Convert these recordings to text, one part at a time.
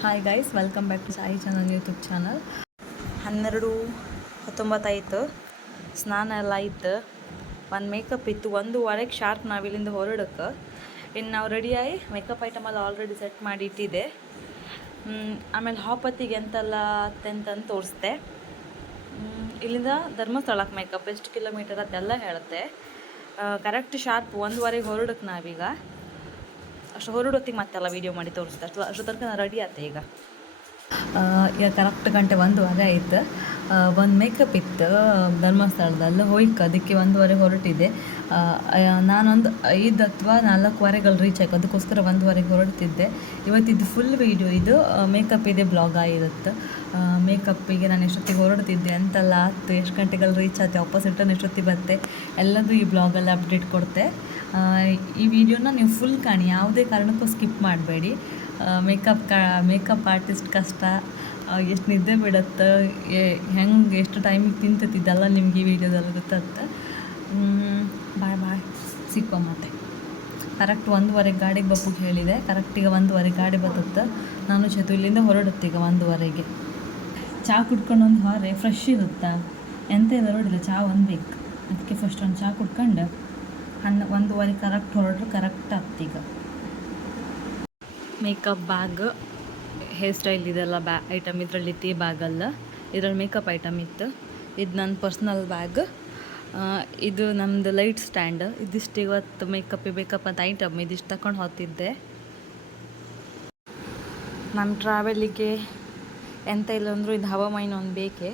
Hi guys welcome back to Sai channel YouTube channel ಹನ್ನೆರಡು ಹತ್ತೊಂಬತ್ತಾಯಿತು ಸ್ನಾನ ಎಲ್ಲ ಇತ್ತು ಒಂದು ಮೇಕಪ್ ಇತ್ತು ಒಂದೂವರೆಗೆ ಶಾರ್ಪ್ ನಾವು ಇಲ್ಲಿಂದ ಹೊರಡಕ್ಕೆ ಇನ್ನು ನಾವು ರೆಡಿಯಾಗಿ ಮೇಕಪ್ ಐಟಮ್ ಎಲ್ಲ ಆಲ್ರೆಡಿ ಸೆಟ್ ಮಾಡಿ ಇಟ್ಟಿದ್ದೆ. ಆಮೇಲೆ ಹಾಪತ್ತಿಗೆ ಎಂತೆಲ್ಲ ಅತ್ತೆಂತಂದು ತೋರಿಸ್ದೆ. ಇಲ್ಲಿಂದ ಧರ್ಮಸ್ಥಳಕ್ಕೆ ಮೇಕಪ್ ಎಷ್ಟು ಕಿಲೋಮೀಟರ್ ಅದೆಲ್ಲ ಹೇಳುತ್ತೆ ಕರೆಕ್ಟ್ ಶಾರ್ಪ್ ಒಂದುವರೆಗೆ ಹೊರಡಕ್ಕೆ ನಾವೀಗ. ಅಷ್ಟು ಹೊರಡೊತ್ತಿಗೆ ಮತ್ತೆಲ್ಲ ವೀಡಿಯೋ ಮಾಡಿ ತೋರಿಸ್ತಾ ಅಷ್ಟು ಅಷ್ಟು ತನಕ ನಾನು ರೆಡಿ ಆಯ್ತೆ ಈಗ. ಈಗ ಕರೆಕ್ಟ್ ಗಂಟೆ ಒಂದೂವರೆ ಆಯ್ತು. ಒಂದು ಮೇಕಪ್ ಇತ್ತು, ಧರ್ಮಸ್ಥಳದಲ್ಲಿ ಹೋಯ್ಕ, ಅದಕ್ಕೆ ಒಂದೂವರೆ ಹೊರಟಿದೆ ನಾನೊಂದು ಐದು ಅಥವಾ ನಾಲ್ಕುವರೆಗಳು ರೀಚ್ ಆಯ್ತು. ಅದಕ್ಕೋಸ್ಕರ ಒಂದೂವರೆಗೆ ಹೊರಡ್ತಿದ್ದೆ. ಇವತ್ತಿದ್ದು ಫುಲ್ ವೀಡಿಯೋ ಇದು. ಮೇಕಪ್ ಇದೆ ಬ್ಲಾಗ್ ಆಗಿರುತ್ತೆ. ಮೇಕಪ್ಪಿಗೆ ನಾನು ಎಷ್ಟೊತ್ತಿಗೆ ಹೊರಡ್ತಿದ್ದೆ ಅಂತೆಲ್ಲ ಆಯ್ತು. ಎಷ್ಟು ಗಂಟೆಗಳು ರೀಚ್ ಆಯ್ತು ವಾಪಸ್ ರಿಟರ್ನ್ ಎಷ್ಟೊತ್ತಿಗೆ ಬರುತ್ತೆ ಎಲ್ಲದೂ ಈ ಬ್ಲಾಗಲ್ಲಿ ಅಪ್ಡೇಟ್ ಕೊಡ್ತೆ. ಈ ವಿಡಿಯೋನ ನೀವು ಫುಲ್ ಕಾಣಿ. ಯಾವುದೇ ಕಾರಣಕ್ಕೂ ಸ್ಕಿಪ್ ಮಾಡಬೇಡಿ. ಮೇಕಪ್ ಕಾ ಮೇಕಪ್ ಆರ್ಟಿಸ್ಟ್ ಕಷ್ಟ. ಎಷ್ಟು ನಿದ್ದೆ ಬಿಡುತ್ತೆ? ಹೆಂಗೆ ಎಷ್ಟು ಟೈಮಿಗೆ ತಿಂತತಿದ್ದಲ್ಲ ನಿಮ್ಗೆ ಈ ವಿಡಿಯೋದಲ್ಲಿ ಗೊತ್ತಾಗುತ್ತೆ ಬಾಯ್ ಬಾಯ್. ಸಿಕ್ಕೋ ಮತ್ತೆ ಕರೆಕ್ಟ್ ಒಂದೂವರೆ ಗಾಡಿಗೆ ಬಪ್ಪಗೆ ಹೇಳಿದೆ. ಕರೆಕ್ಟಿಗೆ ಒಂದೂವರೆ ಗಾಡಿ ಬರ್ತತ್ತೆ ನಾನು ಚತುರ್ಲಿಂದ ಇಲ್ಲಿಂದ ಹೊರಡುತ್ತೆ ಈಗ ಒಂದುವರೆಗೆ. ಚಹಾ ಕುಡ್ಕೊಂಡು ಒಂದು ಹೊರೆ ಫ್ರೆಶ್ ಇರುತ್ತಾ? ಎಂತ ಇದೆ ನೋಡಿಲ್ಲ ಚಹಾ ಒಂದು ಬೇಕು. ಅದಕ್ಕೆ ಫಸ್ಟ್ ಒಂದು ಚಹಾ ಕುಡ್ಕೊಂಡು ಹನ್ನ ಒಂದುವರೆ ಕರೆಕ್ಟ್ ಹೊರಡ್ರೆ ಕರೆಕ್ಟ್ ಆಗ್ತೀಗ ಮೇಕಪ್ ಬ್ಯಾಗ್ ಹೇರ್ ಸ್ಟೈಲ್ ಇದೆಲ್ಲ ಬ್ಯಾ ಐಟಮ್ ಇದರಲ್ಲಿ ಇತ್ತು ಈ ಬ್ಯಾಗಲ್ಲ ಇದರಲ್ಲಿ ಮೇಕಪ್ ಐಟಮ್ ಇತ್ತು. ಇದು ನನ್ನ ಪರ್ಸ್ನಲ್ ಬ್ಯಾಗ್ ಇದು ನಮ್ಮದು ಲೈಟ್ ಸ್ಟ್ಯಾಂಡ್ ಇದಿಷ್ಟು ಇವತ್ತು ಮೇಕಪ್ ಬೇಕಪ್ ಅಂತ ಐಟಮ್ ಇದಿಷ್ಟು ತಗೊಂಡು ಹೋಗ್ತಿದ್ದೆ. ನಮ್ಮ ಟ್ರಾವೆಲಿಗೆ ಎಂತ ಇಲ್ಲ ಅಂದರೂ ಇದು ಹವಾಮಾನ ಒಂದು ಬೇಕೇ.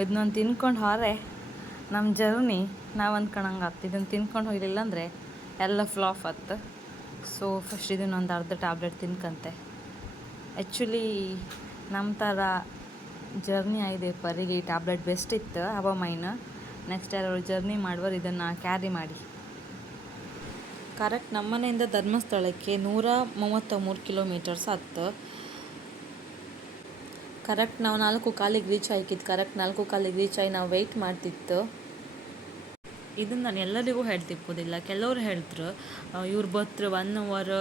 ಇದನ್ನೊಂದು ತಿನ್ಕೊಂಡು ಹೊರೆ ನಮ್ಮ ಜರ್ನಿ ನಾವು ಅಂದ್ಕೊಂಡಂಗೆ ಆಗ್ತದೆ ಇದನ್ನು ತಿನ್ಕೊಂಡು ಹೋಗಲಿಲ್ಲ ಅಂದರೆ ಎಲ್ಲ ಫ್ಲಾಪ್ ಆತ್ತು ಸೊ ಫಸ್ಟ್ ಇದನ್ನೊಂದು ಅರ್ಧ ಟ್ಯಾಬ್ಲೆಟ್ ತಿನ್ಕಂತೆ. ಆ್ಯಕ್ಚುಲಿ ನಮ್ಮ ಥರ ಜರ್ನಿ ಆಗಿದೆ ಪರಿಗೆ ಈ ಟ್ಯಾಬ್ಲೆಟ್ ಬೆಸ್ಟ್ ಇತ್ತು ಹವಾಮಾನ. ನೆಕ್ಸ್ಟ್ ಯಾರು ಜರ್ನಿ ಮಾಡುವರು, ಇದನ್ನು ಕ್ಯಾರಿ ಮಾಡಿ. ಕರೆಕ್ಟ್ ನಮ್ಮನೆಯಿಂದ ಧರ್ಮಸ್ಥಳಕ್ಕೆ ನೂರ ಮೂವತ್ತ ಮೂರು ಕಿಲೋಮೀಟರ್ಸ್ ಆಯ್ತು ಕರೆಕ್ಟ್ ನಾವು ನಾಲ್ಕು ಕಾಲಿಗೆ ರೀಚ್ ಆಯ್ಕಿತ್ತು ಕರೆಕ್ಟ್ ನಾಲ್ಕು ಕಾಲಿಗೆ ರೀಚ್ ಆಗಿ ನಾವು ವೆಯ್ಟ್ ಮಾಡ್ತಿತ್ತು. ಇದನ್ನು ನಾನು ಎಲ್ಲರಿಗೂ ಹೇಳ್ತಿಪ್ಪೋದಿಲ್ಲ ಕೆಲವ್ರು ಹೇಳ್ತರು ಇವ್ರು ಬತ್ರ ಒನ್ ಅವರ್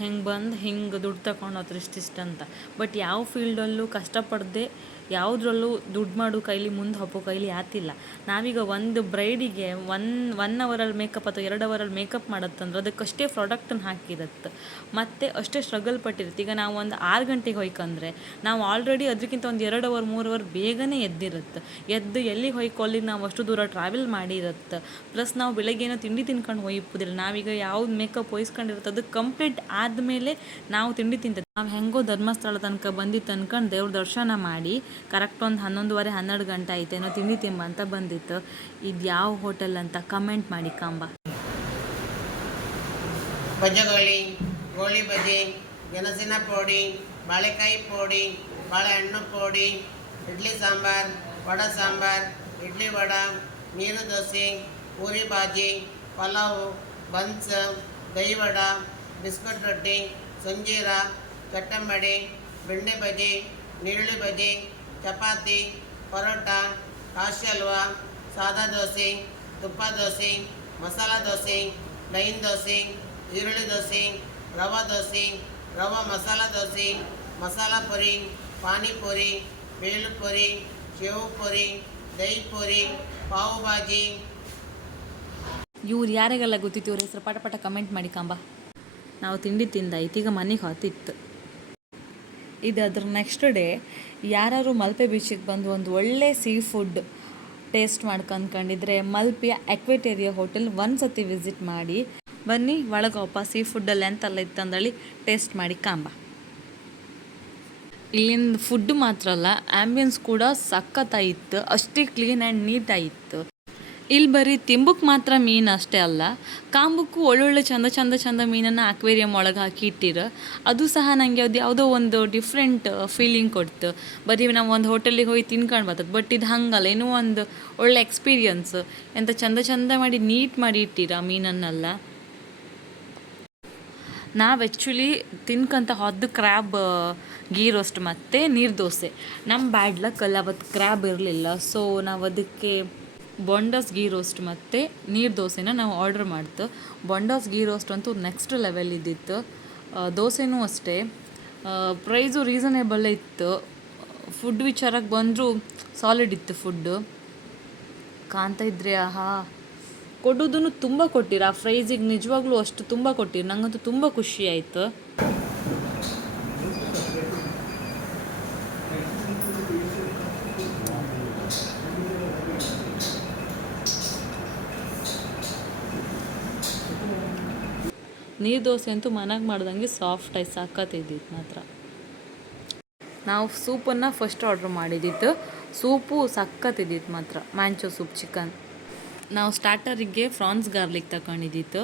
ಹೆಂಗೆ ಬಂದು, ಹಿಂಗೆ ದುಡ್ಡು ತಗೊಂಡು ಹೋತ್ರ ಇಷ್ಟಿಷ್ಟು ಅಂತ. ಬಟ್ ಯಾವ ಫೀಲ್ಡಲ್ಲೂ ಕಷ್ಟಪಡದೆ ಯಾವುದ್ರಲ್ಲೂ ದುಡ್ಡು ಮಾಡು ಕೈಲಿ, ಮುಂದೆ ಹಬ್ಬೋ ಕೈಲಿ ಆತಿಲ್ಲ. ನಾವೀಗ ಒಂದು ಬ್ರೈಡಿಗೆ ಒನ್ ಒನ್ ಅವರಲ್ಲಿ ಮೇಕಪ್ ಅಥವಾ ಎರಡು ಅವರಲ್ಲಿ ಮೇಕಪ್ ಮಾಡತ್ತಂದ್ರೆ ಅದಕ್ಕಷ್ಟೇ ಪ್ರಾಡಕ್ಟನ್ನು ಹಾಕಿರತ್ತೆ ಮತ್ತು ಅಷ್ಟೇ ಸ್ಟ್ರಗಲ್ ಪಟ್ಟಿರುತ್ತೆ ಈಗ ನಾವು ಒಂದು ಆರು ಗಂಟೆಗೆ ಹೋಯ್ಕಂದ್ರೆ ನಾವು ಆಲ್ರೆಡಿ ಅದಕ್ಕಿಂತ ಒಂದು ಎರಡು ಅವರ್ ಮೂರು ಅವರ್ ಬೇಗನೆ ಎದ್ದಿರುತ್ತೆ ಎದ್ದು ಎಲ್ಲಿ ಹೋಯ್ಕೊಲ್ಲಿ ನಾವು ಅಷ್ಟು ದೂರ ಟ್ರಾವೆಲ್ ಮಾಡಿರುತ್ತೆ ಪ್ಲಸ್ ನಾವು ಬೆಳಗ್ಗೆ ಏನೋ ತಿಂಡಿ ತಿನ್ಕೊಂಡು ಹೋಯ್ಪುದಿಲ್ಲ. ನಾವೀಗ ಯಾವ್ದು ಮೇಕಪ್ ಹೊಯ್ಸ್ಕೊಂಡಿರುತ್ತೆ ಅದು ಕಂಪ್ಲೀಟ್ ಆದಮೇಲೆ ನಾವು ತಿಂಡಿ ತಿಂತೀವಿ ನಾವು ಹೆಂಗೋ ಧರ್ಮಸ್ಥಳ ತನಕ ಬಂದಿತ್ತು ಅನ್ಕೊಂಡು ದೇವ್ರ ದರ್ಶನ ಮಾಡಿ ಕರೆಕ್ಟ್ ಒಂದು ಹನ್ನೊಂದುವರೆ, ಹನ್ನೆರಡು ಗಂಟೆ ಆಯ್ತೇನೋ ತಿಂಡಿ ತಿಂಬ ಅಂತ ಬಂದಿತ್ತು. ಇದು ಯಾವ ಹೋಟೆಲ್ ಅಂತ ಕಮೆಂಟ್ ಮಾಡಿ ಕಂಬ. ಬಜ್ಜಗೋಳಿ, ಗೋಳಿ ಬಜ್ಜಿ, ಗೆಣಸಿನ ಪೌಡಿ, ಬಾಳೆಕಾಯಿ ಪೌಡಿ, ಬಾಳೆಹಣ್ಣು ಪೋಡಿ, ಇಡ್ಲಿ ಸಾಂಬಾರ್, ವಡ ಸಾಂಬಾರ್, ಇಡ್ಲಿ ವಡ, ನೀರು ದೋಸೆ, ಪೂರಿ ಬಾಜಿ, ಪಲಾವು, ಬನ್ಸ್, ದಹಿ ವಡ, ಬಿಸ್ಕಟ್ ರೊಟ್ಟಿ, ಸಂಜೀರ, ಚಟ್ಟಂಬಡಿ, ಬೆಣ್ಣೆ ಬಜ್ಜಿ ನೀರುಳ್ಳಿ ಬಜ್ಜಿ ಚಪಾತಿ ಪರೋಟ ಕಾಶಿ ಹಲ್ವಾ ಸಾದಾ ದೋಸೆ ತುಪ್ಪ ದೋಸೆ ಮಸಾಲ ದೋಸೆ ಪ್ಲೈನ್ ದೋಸೆ ಈರುಳ್ಳಿ ದೋಸೆ ರವಾ ದೋಸೆ ರವಾ ಮಸಾಲ ದೋಸೆ ಮಸಾಲ ಪುರಿ ಪಾನಿಪುರಿ ಬೇಳು ಪುರಿ ಶೇವು ಪುರಿ ದಹಿ ಪುರಿ ಪಾವು ಭಾಜಿ. ಇವ್ರು ಯಾರಿಗೆಲ್ಲ ಗೊತ್ತಿತ್ತು ಇವ್ರ ಹೆಸರು? ಪಟ ಪಟ ಕಮೆಂಟ್ ಮಾಡಿ ಕಂಬ. ನಾವು ತಿಂಡಿ ತಿಂದ ಈಗ ಮನೆಗೆ ಹೊತ್ತಿತ್ತು. ಇದು ಅದ್ರ ನೆಕ್ಸ್ಟ್ ಡೇ ಯಾರು ಮಲ್ಪೆ ಬೀಚಿಗೆ ಬಂದು ಒಂದು ಒಳ್ಳೆ ಸೀ ಫುಡ್ ಟೇಸ್ಟ್ ಮಾಡ್ಕೊಂಡ್ಕೊಂಡಿದ್ರೆ ಮಲ್ಪೆಯ ಅಕ್ವೆಟೇರಿಯಾ ಹೋಟೆಲ್ ಒಂದು ಸತಿ ವಿಸಿಟ್ ಮಾಡಿ, ಬನ್ನಿ ಒಳಗೊಪ್ಪ ಸೀ ಫುಡ್ಡಲ್ಲಿ ಎಂತೆಲ್ಲ ಇತ್ತಂದೇಳಿ ಟೇಸ್ಟ್ ಮಾಡಿ ಕಾಂಬ. ಇಲ್ಲಿಂದ ಫುಡ್ ಮಾತ್ರ ಅಲ್ಲ ಆ್ಯಂಬಿಯನ್ಸ್ ಕೂಡ ಸಖತ್ತಾಗಿತ್ತು ಅಷ್ಟೇ ಕ್ಲೀನ್ ಆ್ಯಂಡ್ ನೀಟಾಗಿತ್ತು ಇಲ್ಲಿ ಬರೀ ತಿಂಬುಕ್ ಮಾತ್ರ ಮೀನು ಅಷ್ಟೇ ಅಲ್ಲ, ಕಾಂಬಕ್ಕೂ ಒಳ್ಳೊಳ್ಳೆ ಚಂದ ಚಂದ ಚಂದ ಮೀನನ್ನು ಅಕ್ವೇರಿಯಂ ಒಳಗೆ ಹಾಕಿ ಇಟ್ಟಿರ. ಅದು ಸಹ ನನಗೆ ಅದು ಯಾವುದೋ ಒಂದು ಡಿಫ್ರೆಂಟ್ ಫೀಲಿಂಗ್ ಕೊಡ್ತು. ಬರೀ ನಾವು ಒಂದು ಹೋಟೆಲಿಗೆ ಹೋಗಿ ತಿನ್ಕೊಂಡು ಬರ್ತದೆ. ಬಟ್ ಇದು ಹಂಗಲ್ಲ ಏನೋ ಒಂದು ಒಳ್ಳೆ ಎಕ್ಸ್ಪೀರಿಯನ್ಸ್ ಎಂತ ಚಂದ ಚಂದ ಮಾಡಿ ನೀಟ್ ಮಾಡಿ ಇಟ್ಟಿರ ಮೀನನ್ನೆಲ್ಲ. ನಾವು ಆ್ಯಕ್ಚುಲಿ ತಿನ್ಕಂತ ಹೊದ್ದು ಕ್ರ್ಯಾಬ್ ಗೀ ರೋಸ್ಟ್ ಮತ್ತು ನೀರು ದೋಸೆ. ನಮ್ಮ ಬ್ಯಾಡ್ ಅವತ್ತು ಕ್ರ್ಯಾಬ್ ಇರಲಿಲ್ಲ. ಸೊ ನಾವು ಅದಕ್ಕೆ ಬೊಂಡಸ್ ಗೀ ರೋಸ್ಟ್ ಮತ್ತು ನೀರು ದೋಸೆನ ನಾವು ಆರ್ಡರ್ ಮಾಡ್ತು. ಬೊಂಡಸ್ ಗೀ ರೋಸ್ಟ್ ಅಂತೂ ನೆಕ್ಸ್ಟ್ ಲೆವೆಲ್ ಇದ್ದಿತ್ತು. ದೋಸೆನೂ ಅಷ್ಟೇ. ಪ್ರೈಸು ರೀಸನೇಬಲ್ ಇತ್ತು. ಫುಡ್ ವಿಚಾರಕ್ಕೆ ಬಂದರೂ ಸಾಲಿಡ್ ಇತ್ತು ಫುಡ್ಡು ಕಾಣ್ತಾ ಇದ್ರೆ, ಆಹಾ. ಕೊಡೋದನ್ನು ತುಂಬ ಕೊಟ್ಟಿರ. ಆ ಫ್ರೈಸಿಗೆ ನಿಜವಾಗ್ಲೂ ಅಷ್ಟು ತುಂಬ ಕೊಟ್ಟಿರು. ನಂಗಂತೂ ತುಂಬ ಖುಷಿ ಆಯಿತು. ನೀರು ದೋಸೆ ಅಂತೂ ಮನೆಗೆ ಮಾಡ್ದಂಗೆ ಸಾಫ್ಟ್ ಸಕ್ಕತ್ತಿದ್ದಿತ್ತು ಮಾತ್ರ. ನಾವು ಸೂಪನ್ನು ಫಸ್ಟ್ ಆರ್ಡ್ರ್ ಮಾಡಿದ್ದಿತ್ತು ಸೂಪು ಸಕ್ಕತ್ತಿದ್ದಿತ್ತು ಮಾತ್ರ ಮ್ಯಾಂಚೋ ಸೂಪ್ ಚಿಕನ್ ನಾವು ಸ್ಟಾರ್ಟರಿಗೆ ಫ್ರಾನ್ಸ್ ಗಾರ್ಲಿಕ್ ತಗೊಂಡಿದ್ದಿತ್ತು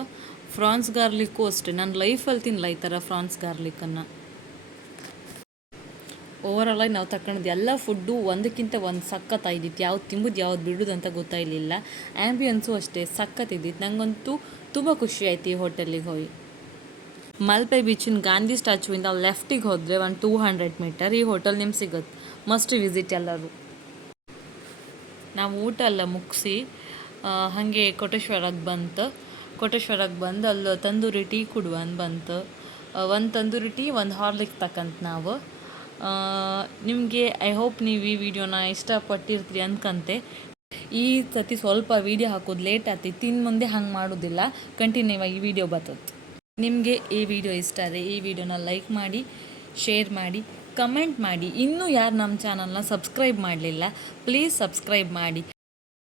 ಫ್ರಾನ್ಸ್ ಗಾರ್ಲಿಕ್ಕು ಅಷ್ಟೇ, ನಾನು ಲೈಫಲ್ಲಿ ತಿನ್ನಲ್ಲ ಈ ಥರ ಫ್ರಾನ್ಸ್ ಗಾರ್ಲಿಕ್ಕನ್ನು ಓವರಾಲ್ ಆಗಿ ನಾವು ತಕೊಂಡಿದ್ದು ಎಲ್ಲ ಫುಡ್ಡು ಒಂದಕ್ಕಿಂತ ಒಂದು ಸಖತ್ತಾಗಿದ್ದಿತ್ತು ಯಾವ್ದು ತಿಂಬುದು, ಯಾವ್ದು ಬಿಡೋದು ಅಂತ ಗೊತ್ತಾಗಲಿಲ್ಲ. ಆ್ಯಂಬಿಯನ್ಸು ಅಷ್ಟೇ ಸಕ್ಕತ್ತಿದ್ದಿತ್ತು ನನಗಂತೂ ತುಂಬ ಖುಷಿ ಆಯ್ತು ಈ ಹೋಟೆಲಿಗೆ ಹೋಗಿ. ಮಲ್ಪೆ ಬೀಚಿನ ಗಾಂಧಿ ಸ್ಟ್ಯಾಚುವಿಂದ ಲೆಫ್ಟಿಗೆ ಹೋದರೆ ಒಂದು ಟೂ ಹಂಡ್ರೆಡ್ ಮೀಟರ್. ಈ ಹೋಟೆಲ್ ನಿಮ್ಗೆ ಸಿಗುತ್ತೆ. ಮಸ್ಟ್ ವಿಸಿಟ್ ಎಲ್ಲರೂ. ನಾವು ಊಟ ಎಲ್ಲ ಮುಗಿಸಿ ಹಾಗೆ ಕೋಟೇಶ್ವರಕ್ಕೆ ಬಂತು. ಕೋಟೇಶ್ವರಕ್ಕೆ ಬಂದು ಅಲ್ಲಿ ತಂದೂರಿ ಟೀ ಕುಡುವ ಅಂತ ಬಂತು. ಒಂದು ತಂದೂರಿ ಟೀ, ಒಂದು ಹಾರ್ಲಿಕ್ ತಕ್ಕಂತ ನಾವು. ನಿಮಗೆ ಐ ಹೋಪ್ ನೀವು ಈ ವಿಡಿಯೋನ ಇಷ್ಟಪಟ್ಟಿರ್ತೀರಿ ಅಂದ್ಕಂತೆ ಈ ಸತಿ ಸ್ವಲ್ಪ ವೀಡಿಯೋ ಹಾಕೋದು ಲೇಟ್ ಆತಿ ತಿನ್ ಮುಂದೆ ಹಂಗೆ ಮಾಡೋದಿಲ್ಲ. ಕಂಟಿನ್ಯೂ ಆಗಿ ವಿಡಿಯೋ ಬರ್ತದೆ. ನಿಮಗೆ ಈ ವಿಡಿಯೋ ಇಷ್ಟ ಆದರೆ ಈ ವಿಡಿಯೋನ ಲೈಕ್ ಮಾಡಿ, ಶೇರ್ ಮಾಡಿ, ಕಮೆಂಟ್ ಮಾಡಿ. ಇನ್ನೂ ಯಾರು ನಮ್ಮ ಚಾನಲ್ನ ಸಬ್ಸ್ಕ್ರೈಬ್ ಮಾಡಲಿಲ್ಲ, ಪ್ಲೀಸ್ ಸಬ್ಸ್ಕ್ರೈಬ್ ಮಾಡಿ.